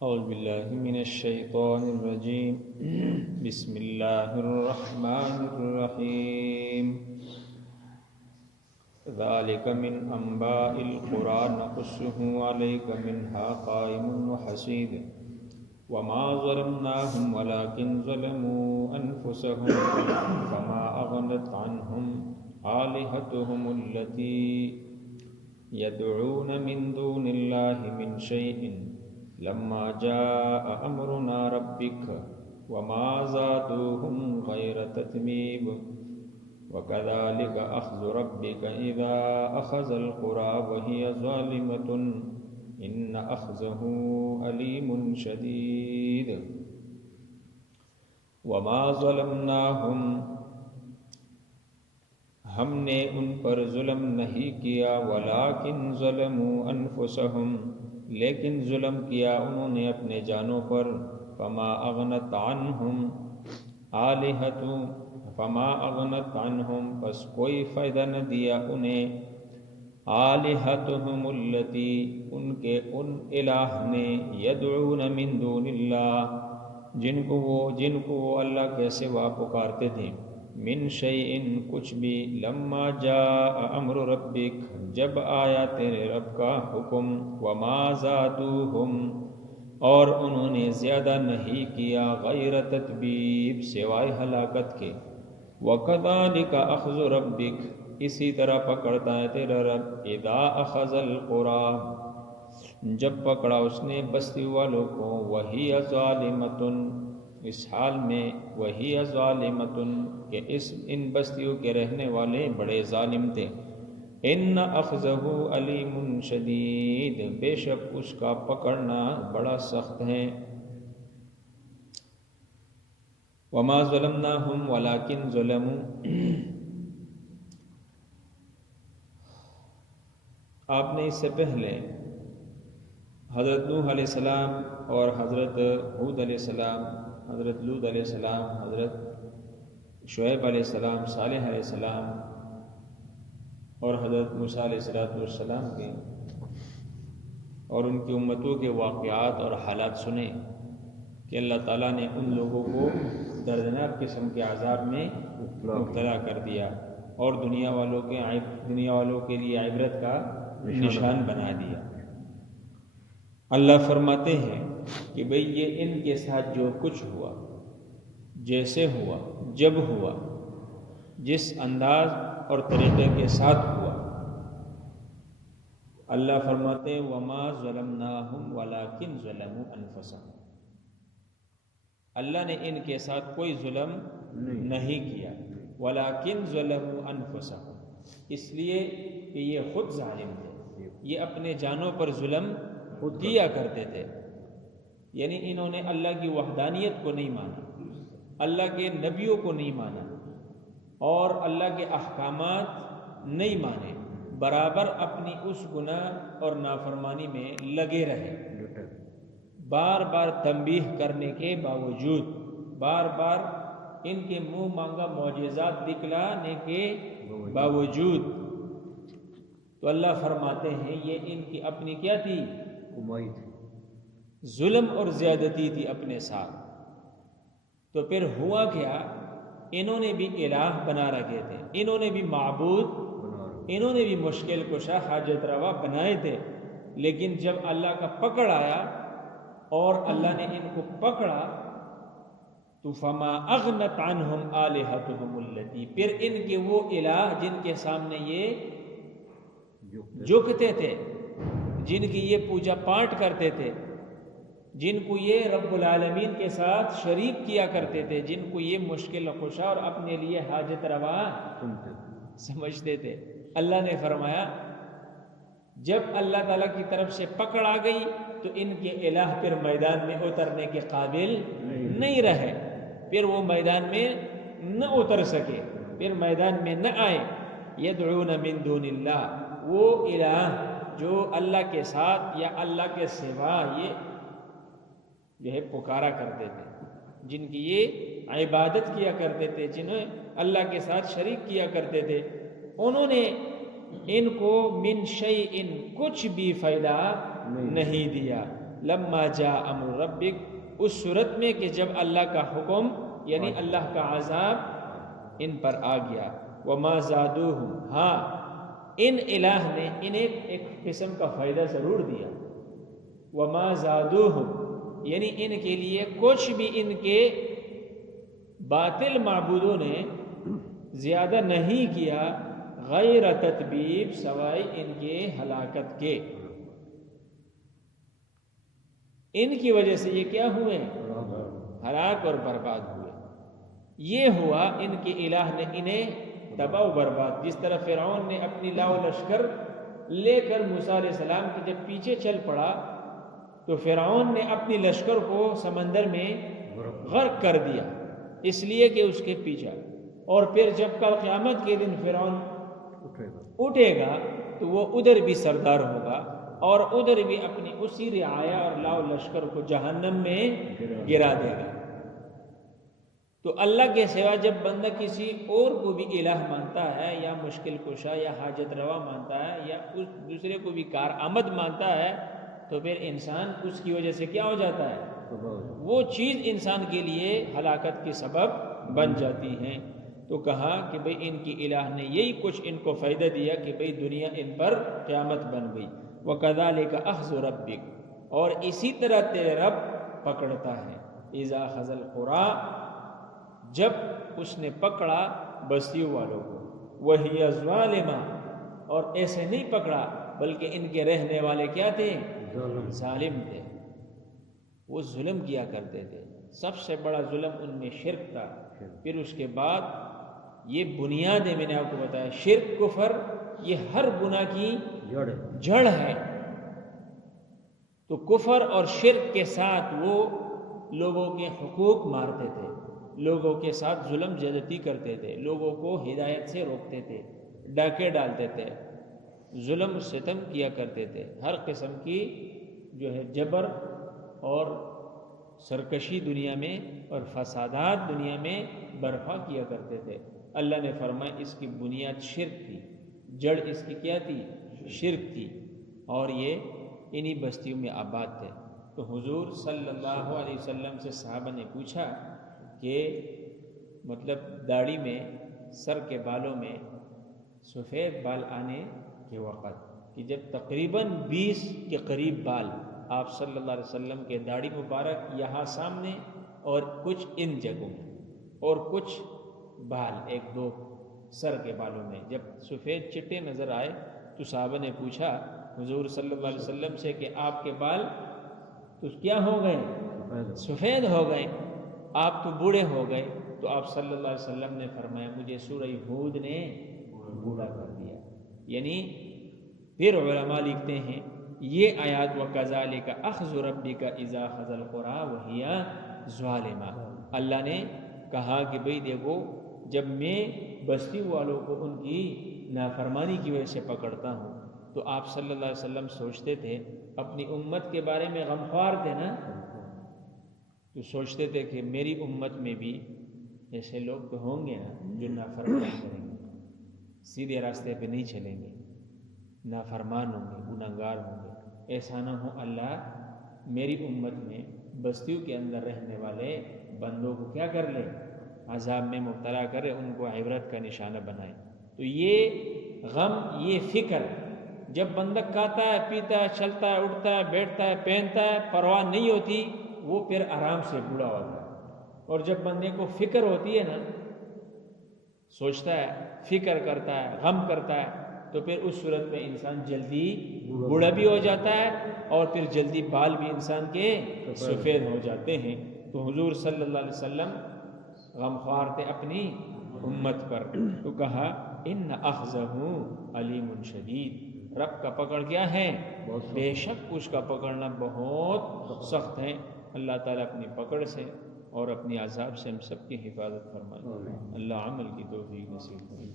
أعوذ بالله من الشيطان الرجيم بسم الله الرحمن الرحيم ذلك من أنباء القرى نقصه عليك منها قائم وحصيد وما ظلمناهم ولكن ظلموا أنفسهم فما أغنت عنهم آلهتهم التي يدعون من دون الله من شيء لما جاء أمرنا ربك وما زادوهم غير تتبيب وكذلك أخذ ربك إذا أخذ القرى وهي ظالمة إن أخذه أليم شديد وما ظلمناهم ہم نے ان پر ظلم نہیں کیا ولیکن ظلموا انفسہم لیکن ظلم کیا انہوں نے اپنے جانوں پر فما اغنت عنہم پس کوئی فائدہ نہ دیا انہیں آلہتہم التی ان الہ نے یدعون من دون اللہ جن کو وہ اللہ کے سوا پکارتے تھے من شیئن کچھ بھی لما جاء امر ربک جب آیا تیرے رب کا حکم وما زادوہم اور انہوں نے زیادہ نہیں کیا غیر تتبیب سوائے ہلاکت کے وَكَذَلِكَ أَخْذُ رَبِّكَ اسی طرح پکڑتا ہے تیرا رب اذا اخذ القرى جب پکڑا اس نے بستی والوں کو وہی ظالمۃ اس حال میں وہی ظالمۃ کہ ان بستیوں کے رہنے والے بڑے ظالم تھے ان اخذہ علیم شدید بے شک اس کا پکڑنا بڑا سخت ہے وما ظلمناہم ولکن ظلموا آپ نے اس سے پہلے حضرت نوح علیہ السلام اور حضرت ہود علیہ السلام حضرت لوط علیہ السلام حضرت شعیب علیہ السلام صالح علیہ السلام اور حضرت موسیٰ علیہ السلام کے اور ان کی امتوں کے واقعات اور حالات سنے کہ اللہ تعالیٰ نے ان لوگوں کو دردناک قسم کے عذاب میں مبتلا کر دیا اور دنیا والوں کے لیے عبرت کا نشان بنا دیا۔ اللہ فرماتے ہیں کہ بھئی یہ ان کے ساتھ جو کچھ ہوا جیسے ہوا جب ہوا جس انداز اور طریقے کے ساتھ ہوا اللہ فرماتے ہیں وما ظلمناہم ولکن ظلموا انفسہم اللہ نے ان کے ساتھ کوئی ظلم نہیں کیا ولکن ظلموا انفسہم اس لیے کہ یہ خود ظالم تھے یہ اپنے جانوں پر ظلم کیا کرتے تھے یعنی انہوں نے اللہ کی وحدانیت کو نہیں مانا اللہ کے نبیوں کو نہیں مانا اور اللہ کے احکامات نہیں مانے برابر اپنی اس گناہ اور نافرمانی میں لگے رہے بار بار تنبیہ کرنے کے باوجود بار بار ان کے منہ مانگا معجزات دکھلانے کے باوجود تو اللہ فرماتے ہیں یہ ان کی اپنی کیا تھی ظلم اور زیادتی تھی اپنے ساتھ تو پھر ہوا کیا انہوں نے بھی الہ بنا رکھے تھے انہوں نے بھی معبود انہوں نے بھی مشکل کشا حاجت روا بنائے تھے لیکن جب اللہ کا پکڑ آیا اور اللہ نے ان کو پکڑا تو فما اغنت عنہم آلہتہم التی پھر ان کے وہ الہ جن کے سامنے یہ جھکتے تھے جن کی یہ پوجا پاٹ کرتے تھے جن کو یہ رب العالمین کے ساتھ شریک کیا کرتے تھے جن کو یہ مشکل کشا اور اپنے لیے حاجت روا سمجھتے تھے اللہ نے فرمایا جب اللہ تعالیٰ کی طرف سے پکڑ آ گئی تو ان کے الہ پھر میدان میں اترنے کے قابل نہیں رہے پھر وہ میدان میں نہ اتر سکے پھر میدان میں نہ آئے یدعون من دون اللہ وہ الہ جو اللہ کے ساتھ یا اللہ کے سوا یہ جو ہے پکارا کرتے تھے جن کی یہ عبادت کیا کرتے تھے جنہیں اللہ کے ساتھ شریک کیا کرتے تھے انہوں نے ان کو من شیئن کچھ بھی فائدہ نہیں دیا لما جاء امر ربک، اس صورت میں کہ جب اللہ کا حکم یعنی اللہ کا عذاب ان پر آ گیا. وما زادوہم، ہاں ان الہ نے انہیں ایک قسم کا فائدہ ضرور دیا. وما زادوہم یعنی ان کے لیے کچھ بھی ان کے باطل معبودوں نے زیادہ نہیں کیا، غیر تتبیب سوائے ان کے ہلاکت کے. ان کی وجہ سے یہ کیا ہوئے؟ ہلاک اور برباد ہوئے. یہ ہوا ان کے الہ نے انہیں تباہ و برباد. جس طرح فرعون نے اپنی لاؤ لشکر لے کر موسیٰ علیہ السلام کے جب پیچھے چل پڑا تو فرعون نے اپنی لشکر کو سمندر میں غرق کر دیا اس لیے کہ اس کے پیچھے. اور پھر جب کل قیامت کے دن فرعون اٹھے گا تو وہ ادھر بھی سردار ہوگا اور ادھر بھی اپنی اسی رعایا اور لاؤ لشکر کو جہنم میں گرا دے گا. تو اللہ کے سوا جب بندہ کسی اور کو بھی الہ مانتا ہے یا مشکل کشا یا حاجت روا مانتا ہے یا اس دوسرے کو بھی کارآمد مانتا ہے تو پھر انسان اس کی وجہ سے کیا ہو جاتا ہے؟ وہ چیز انسان کے لیے ہلاکت کے سبب بن جاتی ہیں. تو کہا کہ بھئی ان کی الہ نے یہی کچھ ان کو فائدہ دیا کہ بھئی دنیا ان پر قیامت بن گئی. وَكَذَلِكَ أَخْذُ رَبِّكَ، اور اسی طرح تیرے رب پکڑتا ہے. اِذَا أَخَذَ الْقُرَىٰ، جب اس نے پکڑا بستیوں والوں کو. وَهِيَ ظَالِمَةٌ، اور ایسے نہیں پکڑا بلکہ ان کے رہنے والے کیا تھے؟ ظالم تھے. وہ ظلم کیا کرتے تھے. سب سے بڑا ظلم ان میں شرک تھا. پھر اس کے بعد یہ بنیادیں میں نے آپ کو بتایا، شرک کفر یہ ہر گناہ کی جڑ ہے. تو کفر اور شرک کے ساتھ وہ لوگوں کے حقوق مارتے تھے، لوگوں کے ساتھ ظلم زیادتی کرتے تھے، لوگوں کو ہدایت سے روکتے تھے، ڈاکے ڈالتے تھے، ظلم ستم کیا کرتے تھے، ہر قسم کی جو ہے جبر اور سرکشی دنیا میں اور فسادات دنیا میں برپا کیا کرتے تھے. اللہ نے فرمایا اس کی بنیاد شرک تھی، جڑ اس کی کیا تھی؟ شرک تھی. اور یہ انہی بستیوں میں آباد تھے. تو حضور صلی اللہ علیہ وسلم سے صحابہ نے پوچھا کہ مطلب داڑھی میں، سر کے بالوں میں سفید بال آنے کے وقت کہ جب تقریباً 20 کے قریب بال آپ صلی اللہ علیہ وسلم کے داڑھی مبارک یہاں سامنے اور کچھ ان جگہوں میں اور کچھ بال ایک دو سر کے بالوں میں جب سفید چٹے نظر آئے تو صحابہ نے پوچھا حضور صلی اللہ علیہ وسلم سے کہ آپ کے بال تو کیا ہو گئے؟ سفید ہو گئے، آپ تو بوڑھے ہو گئے. تو آپ صلی اللہ علیہ وسلم نے فرمایا مجھے سورہ ہود نے بوڑھا کر دیا. یعنی پھر علماء لکھتے ہیں یہ آیات وَكَذَلِكَ أَخْذُ رَبِّكَ إِذَا أَخَذَ الْقُرَىٰ وَهِيَ ظَالِمَةٌ، اللہ نے کہا کہ بھئی دیکھو جب میں بستی والوں کو ان کی نافرمانی کی وجہ سے پکڑتا ہوں تو آپ صلی اللہ علیہ وسلم سوچتے تھے اپنی امت کے بارے میں غمخوار تھے نا، تو سوچتے تھے کہ میری امت میں بھی ایسے لوگ تو ہوں گے نا جو نافرمانی کریں گے، سیدھے راستے پہ نہیں چلیں گے، نافرمان ہوں گے، گنہگار ہوں گے. ایسا نہ ہو اللہ میری امت میں بستیوں کے اندر رہنے والے بندوں کو کیا کر لے؟ عذاب میں مبتلا کرے، ان کو عبرت کا نشانہ بنائے. تو یہ غم، یہ فکر جب بندہ کھاتا ہے، پیتا ہے، چلتا ہے، اٹھتا ہے، بیٹھتا ہے، پہنتا ہے، پرواہ نہیں ہوتی، وہ پھر آرام سے بوڑھا ہوتا ہے. اور جب بندے کو فکر ہوتی ہے نا، سوچتا ہے، فکر کرتا ہے، غم کرتا ہے، تو پھر اس صورت میں انسان جلدی بوڑھا بھی ہو جاتا ہے اور پھر جلدی بال بھی انسان کے سفید ہو جاتے ہیں. تو حضور صلی اللہ علیہ وسلم غمخوار تھے اپنی امت پر. تو کہا ان اخذہ علیم شدید، رب کا پکڑ کیا ہے؟ بے شک اس کا پکڑنا بہت سخت ہے. اللہ تعالیٰ اپنی پکڑ سے اور اپنی عذاب سے ہم سب کی حفاظت فرمائے. اللہ عمل کی توفیق نصیب کرے.